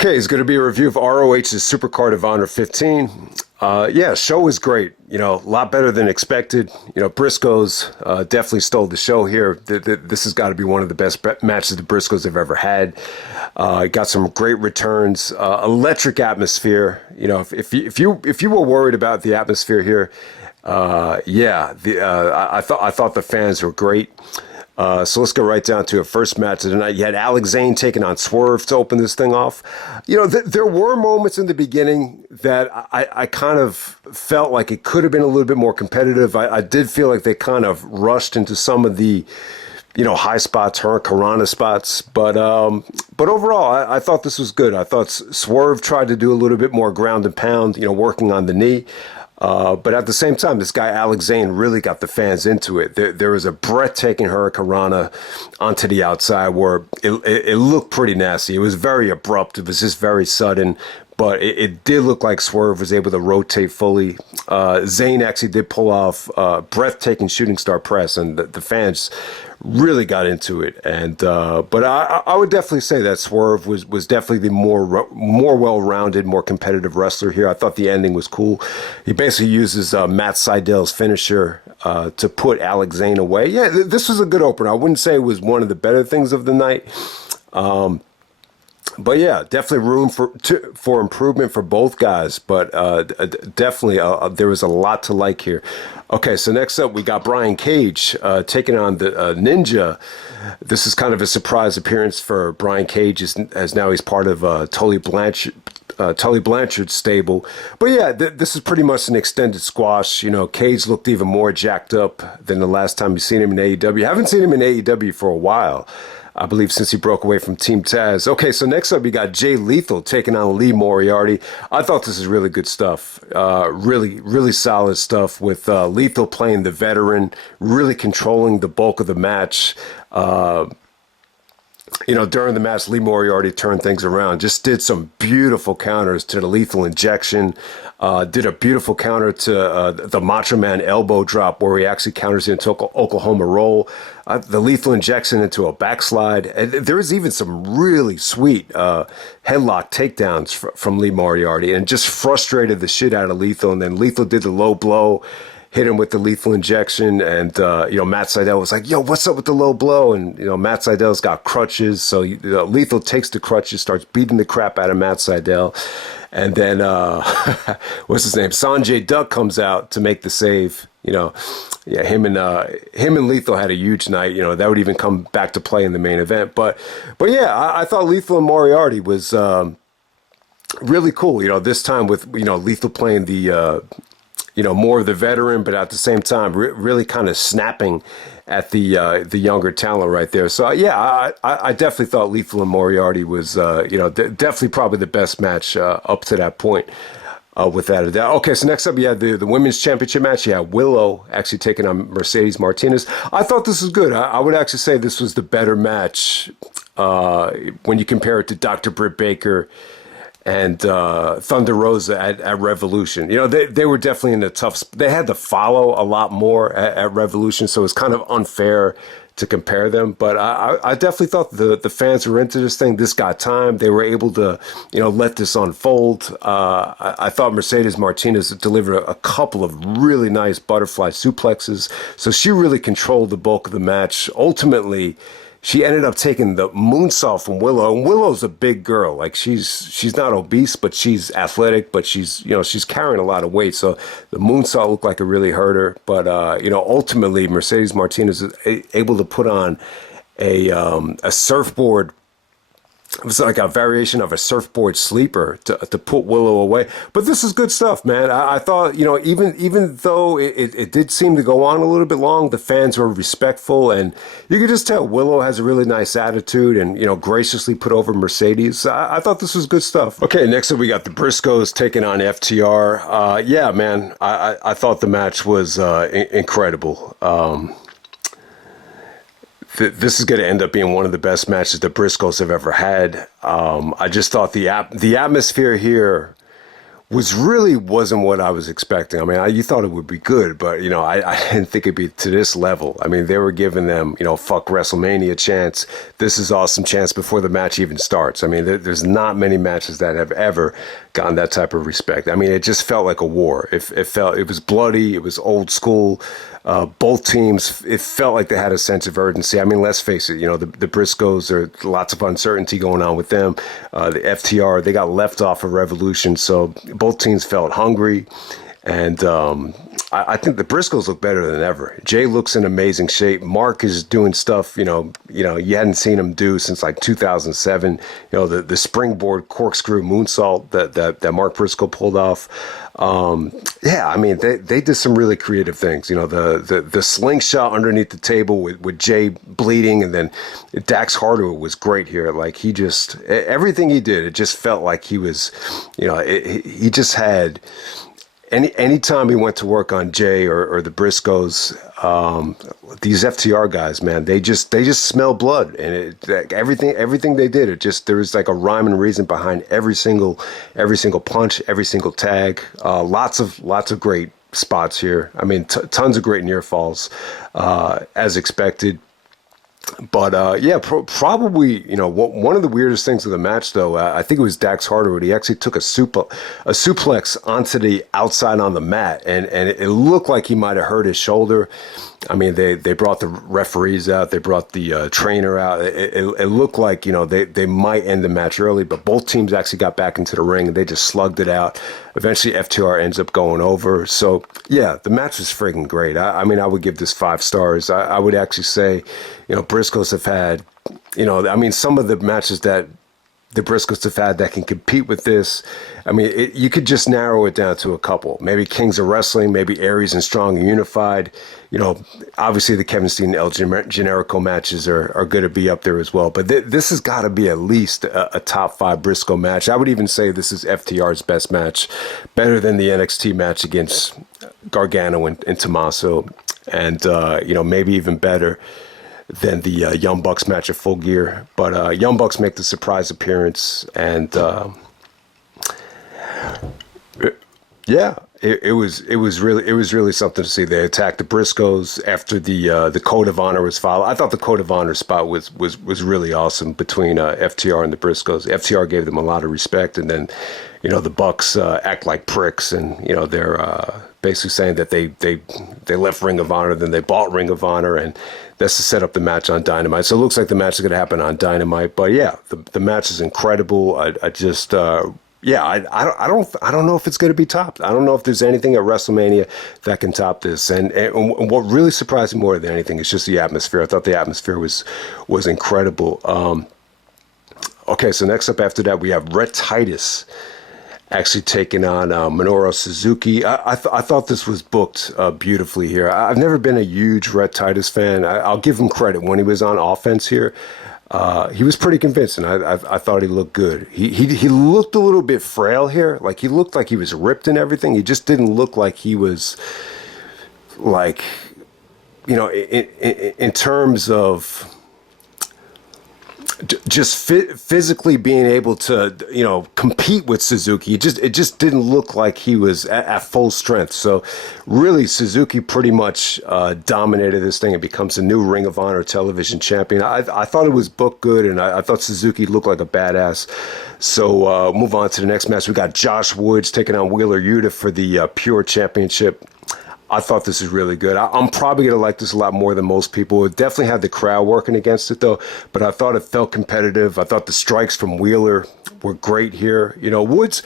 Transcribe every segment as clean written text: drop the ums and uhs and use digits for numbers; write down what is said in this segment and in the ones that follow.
Okay, it's going to be a review of ROH's Supercard of Honor 15. Yeah, show was great. You know, a lot better than expected. You know, Briscoes definitely stole the show here. This has got to be one of the best matches the Briscoes have ever had. Got some great returns, electric atmosphere. You know, if you were worried about the atmosphere here, yeah, I thought the fans were great. So let's go right down to a first match of the night. You had Zane taking on Swerve to open this thing off. You know, there were moments in the beginning that I kind of felt like it could have been a little bit more competitive. I did feel like they kind of rushed into some of the, you know, high spots, Hurricane spots. But overall, I thought this was good. I thought Swerve tried to do a little bit more ground and pound, you know, working on the knee. But at the same time, this guy, Zane, really got the fans into it. There was a breathtaking Hurricane onto the outside where it looked pretty nasty. It was very abrupt. It was just very sudden. But it did look like Swerve was able to rotate fully. Zane actually did pull off breathtaking shooting star press, and the fans really got into it. And but I would definitely say that Swerve was definitely the more well-rounded, more competitive wrestler here. I thought the ending was cool. He basically uses Matt Seidel's finisher to put Zane away. Yeah, this was a good opener. I wouldn't say it was one of the better things of the night. But yeah, definitely room for improvement for both guys. But definitely there was a lot to like here. Okay, so next up we got Brian Cage taking on the Ninja. This is kind of a surprise appearance for Brian Cage, as now he's part of Tully Blanchard's stable. But yeah, this is pretty much an extended squash. You know, Cage looked even more jacked up than the last time you've seen him in AEW. I haven't seen him in AEW for a while. I believe since he broke away from Team Taz. Okay, so next up, you got Jay Lethal taking on Lee Moriarty. I thought this is really good stuff. Really solid stuff with Lethal playing the veteran, really controlling the bulk of the match. You know, during the match, Lee Moriarty turned things around. Just did some beautiful counters to the lethal injection. Did a beautiful counter to the Macho Man elbow drop, where he actually counters it into Oklahoma roll. The lethal injection into a backslide. And there was even some really sweet headlock takedowns from Lee Moriarty, and just frustrated the shit out of Lethal. And then Lethal did the low blow, hit him with the lethal injection, and you know, Matt Seidel was like, "Yo, what's up with the low blow?" And you know, Matt Seidel's got crutches, so Lethal takes the crutches, starts beating the crap out of Matt Seidel, and then what's his name? Sanjay Dutt comes out to make the save. You know, yeah, him and Lethal had a huge night. You know, that would even come back to play in the main event. But yeah, I thought Lethal and Moriarty was really cool. You know, this time with, you know, Lethal playing the you know, more of the veteran, but at the same time, really kind of snapping at the younger talent right there. So yeah, I definitely thought Lethal and Moriarty was you know, definitely probably the best match up to that point. Without a doubt. Okay, so next up, you had the women's championship match. You had Willow actually taking on Mercedes Martinez. I thought this was good. I would actually say this was the better match when you compare it to Dr. Britt Baker and Thunder Rosa at Revolution. You know, they were definitely in a tough. They had to follow a lot more at Revolution, so it's kind of unfair to compare them. But I definitely thought the fans were into this thing. This got time. They were able to, you know, let this unfold. I thought Mercedes Martinez delivered a couple of really nice butterfly suplexes. So she really controlled the bulk of the match. Ultimately, she ended up taking the moonsault from Willow. And Willow's a big girl. Like, she's not obese, but she's athletic, but she's carrying a lot of weight. So the moonsault looked like it really hurt her. But, you know, ultimately Mercedes Martinez is able to put on a surfboard. It was like a variation of a surfboard sleeper to put Willow away. But this is good stuff, man. I thought, you know, even though it did seem to go on a little bit long, the fans were respectful, and you could just tell Willow has a really nice attitude and, you know, graciously put over Mercedes. I thought this was good stuff. Okay, next up we got the Briscoes taking on FTR. Yeah, man, I thought the match was incredible. This is going to end up being one of the best matches the Briscoes have ever had. I just thought the atmosphere here wasn't what I was expecting. I mean, you thought it would be good, but I didn't think it'd be to this level. I mean, they were giving them, fuck WrestleMania chance. This is awesome chance before the match even starts. I mean, there's not many matches that have ever gotten that type of respect. I mean, it just felt like a war. It was bloody. It was old school. Both teams, it felt like they had a sense of urgency. I mean, let's face it, the Briscoes, there's lots of uncertainty going on with them. The FTR, they got left off of Revolution, so both teams felt hungry. And I think the Briscoes look better than ever. Jay looks in amazing shape. Mark is doing stuff, you hadn't seen him do since like 2007. The springboard corkscrew moonsault that Mark Briscoe pulled off. I mean, they did some really creative things. The slingshot underneath the table with Jay bleeding, and then Dax Harder was great here. Like, he just, everything he did, it just felt like he was, he just had. Anytime he went to work on Jay or the Briscoes, these FTR guys, man, they just smell blood, and everything they did, there was like a rhyme and reason behind every single punch, every single tag. Lots of great spots here. I mean, tons of great near falls, as expected. But probably one of the weirdest things of the match, though, I think it was Dax Harder. He actually took a suplex onto the outside on the mat, and it looked like he might have hurt his shoulder. I mean, they brought the referees out, they brought the trainer out. It looked like they might end the match early, but both teams actually got back into the ring and they just slugged it out. Eventually, FTR ends up going over. So yeah, the match was friggin' great. I mean, I would give this 5 stars. I would actually say, Briscoes have had, I mean, some of the matches that the Briscoes have had that can compete with this. I mean, you could just narrow it down to a couple. Maybe Kings of Wrestling, maybe Aries and Strong and Unified. Obviously the Kevin Steen and El Generico matches are going to be up there as well. But this has got to be at least a top 5 Briscoe match. I would even say this is FTR's best match, better than the NXT match against Gargano and Tommaso, and maybe even better than the Young Bucks match at Full Gear. But Young Bucks make the surprise appearance, and it was really something to see. They attacked the Briscoes after the Code of Honor was filed. I thought the Code of Honor spot was really awesome between FTR and the Briscoes. FTR gave them a lot of respect, and then the Bucks act like pricks, and they're basically saying that they left Ring of Honor, then they bought Ring of Honor, and that's to set up the match on Dynamite. So it looks like the match is going to happen on Dynamite. But yeah, the match is incredible. I don't know if it's going to be topped. I don't know if there's anything at WrestleMania that can top this. And what really surprised me more than anything is just the atmosphere. I thought the atmosphere was incredible. Okay, so next up after that, we have Rhett Titus actually taking on Minoru Suzuki. I thought this was booked beautifully here. I've never been a huge Rhett Titus fan. I'll give him credit. When he was on offense here, he was pretty convincing. I thought he looked good. He looked a little bit frail here. Like, he looked like he was ripped and everything. He just didn't look like he was, like, in terms of just physically being able to, compete with Suzuki. It just didn't look like he was at full strength. So really, Suzuki pretty much dominated this thing. It becomes a new Ring of Honor television champion. I thought it was booked good, and I thought Suzuki looked like a badass. So move on to the next match. We got Josh Woods taking on Wheeler Yuta for the Pure Championship. I thought this is really good. I'm probably going to like this a lot more than most people. It definitely had the crowd working against it, though, but I thought it felt competitive. I thought the strikes from Wheeler were great here. Woods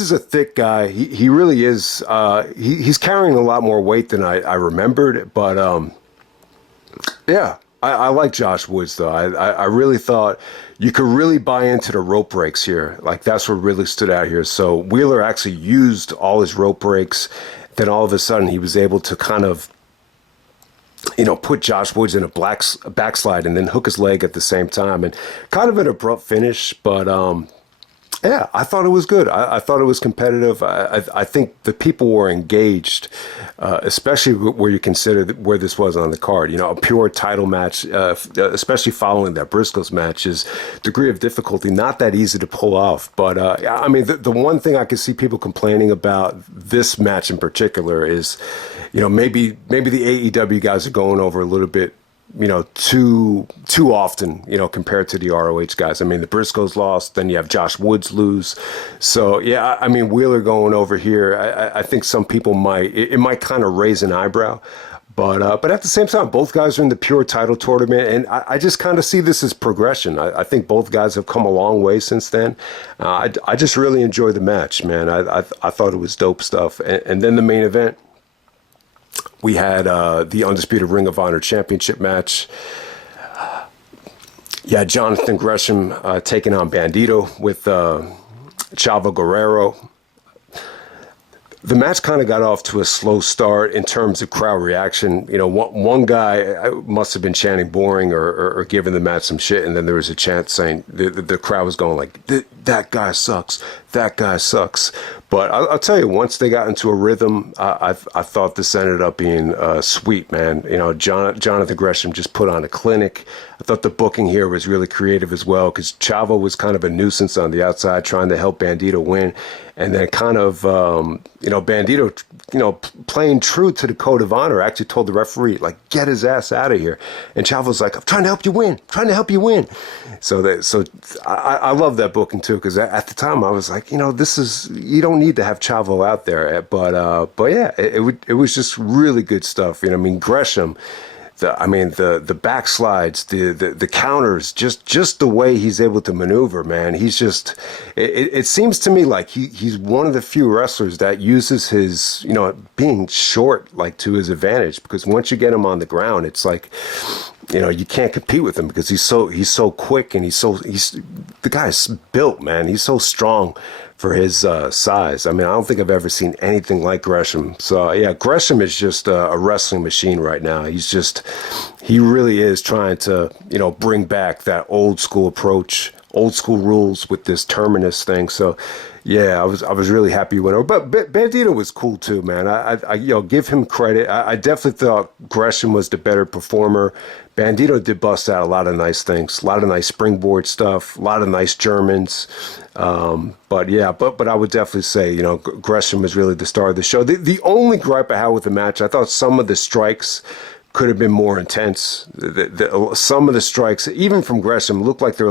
is a thick guy. He really is. He's carrying a lot more weight than I remembered, but I like Josh Woods, though. I really thought you could really buy into the rope breaks here. Like, that's what really stood out here. So Wheeler actually used all his rope breaks. Then all of a sudden he was able to kind of, put Josh Woods in a backslide and then hook his leg at the same time, and kind of an abrupt finish. But Yeah, I thought it was good. I thought it was competitive. I think the people were engaged, especially where you consider where this was on the card. You know, a pure title match, especially following that Briscoes match, is degree of difficulty not that easy to pull off. But I mean, the one thing I could see people complaining about this match in particular is, you know, maybe the AEW guys are going over a little bit, you know, too often, you know, compared to the ROH guys. I mean, the Briscoes lost, then you have Josh Woods lose. So, yeah, I mean, Wheeler going over here, I think some people it might kind of raise an eyebrow. But at the same time, both guys are in the pure title tournament, and I just kind of see this as progression. I think both guys have come a long way since then. I just really enjoyed the match, man. I thought it was dope stuff. And then the main event, we had the Undisputed Ring of Honor Championship match. Yeah, Jonathan Gresham taking on Bandido with Chavo Guerrero. The match kind of got off to a slow start in terms of crowd reaction. You know, one guy must have been chanting boring or giving the match some shit, and then there was a chant saying the crowd was going like, that guy sucks, that guy sucks. But I'll tell you, once they got into a rhythm, I thought this ended up being sweet, man. You know, Jonathan Gresham just put on a clinic. I thought the booking here was really creative as well, because Chavo was kind of a nuisance on the outside trying to help Bandido win. And then kind of, you know, Bandido, you know, playing true to the code of honor, actually told the referee, like, get his ass out of here. And Chavo's like, I'm trying to help you win, trying to help you win. So I love that booking too, because at the time I was like, you know, you don't need to have Chavo out there. But yeah, it was just really good stuff. You know, I mean, Gresham, the backslides, the counters, just the way he's able to maneuver, man. He's just, it seems to me like he's one of the few wrestlers that uses his, you know, being short, like, to his advantage, because once you get him on the ground, it's like, you know, you can't compete with him because he's so quick, and the guy's built, man. He's so strong for his size. I mean, I don't think I've ever seen anything like Gresham. So yeah, Gresham is just a wrestling machine right now. He really is trying to, you know, bring back that old school approach, old school rules with this terminus thing. So yeah, I was really happy when but Bandido was cool too, man. I you know, give him credit. I definitely thought Gresham was the better performer. Bandido did bust out a lot of nice things, a lot of nice springboard stuff, a lot of nice Germans. But yeah, but I would definitely say, you know, Gresham was really the star of the show. The only gripe I had with the match, I thought some of the strikes could have been more intense. Some of the strikes, even from Gresham, looked like they were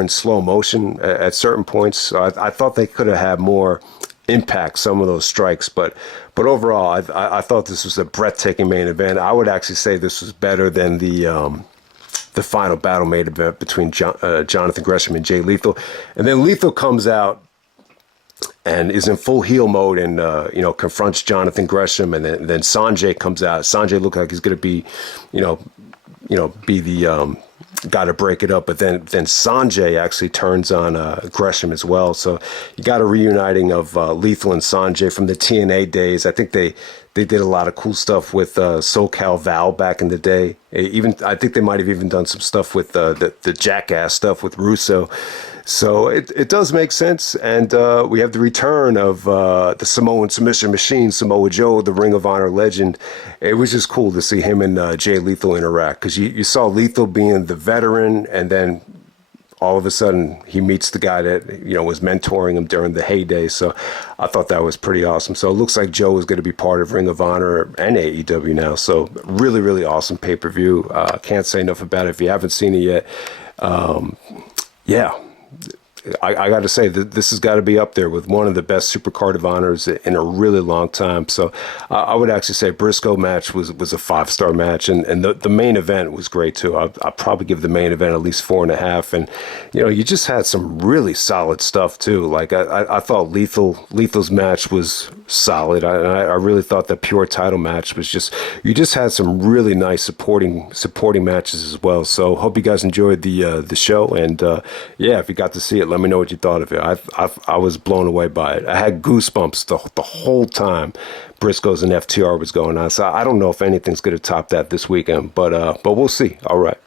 in slow motion at certain points. So I thought they could have had more impact, some of those strikes. But overall, I thought this was a breathtaking main event. I would actually say this was better than the final battle main event between Jonathan Gresham and Jay Lethal. And then Lethal comes out and is in full heel mode and, you know, confronts Jonathan Gresham. And then Sanjay comes out. Sanjay looked like he's going to be, be the guy to break it up. But then Sanjay actually turns on Gresham as well. So you got a reuniting of Lethal and Sanjay from the TNA days. I think they did a lot of cool stuff with SoCal Val back in the day. I think they might have even done some stuff with the Jackass stuff with Russo. So it does make sense. And we have the return of the Samoan submission machine, Samoa Joe, the Ring of Honor legend. It was just cool to see him and Jay Lethal interact, because you saw Lethal being the veteran, and then all of a sudden he meets the guy that, you know, was mentoring him during the heyday. So I thought that was pretty awesome. So it looks like Joe is going to be part of Ring of Honor and AEW now. So really, really awesome pay-per-view. Can't say enough about it if you haven't seen it yet. Yeah. I got to say that this has got to be up there with one of the best Supercard of Honors in a really long time. So I would actually say Briscoe match was a 5-star match, and the main event was great too. I'd probably give the main event at least 4.5. And you know, you just had some really solid stuff too. Like I thought Lethal's match was solid. I really thought the pure title match was you just had some really nice supporting matches as well. So hope you guys enjoyed the show, and yeah, if you got to see it, let me know what you thought of it. I was blown away by it. I had goosebumps the whole time Briscoes and FTR was going on. So I don't know if anything's going to top that this weekend, but we'll see. All right.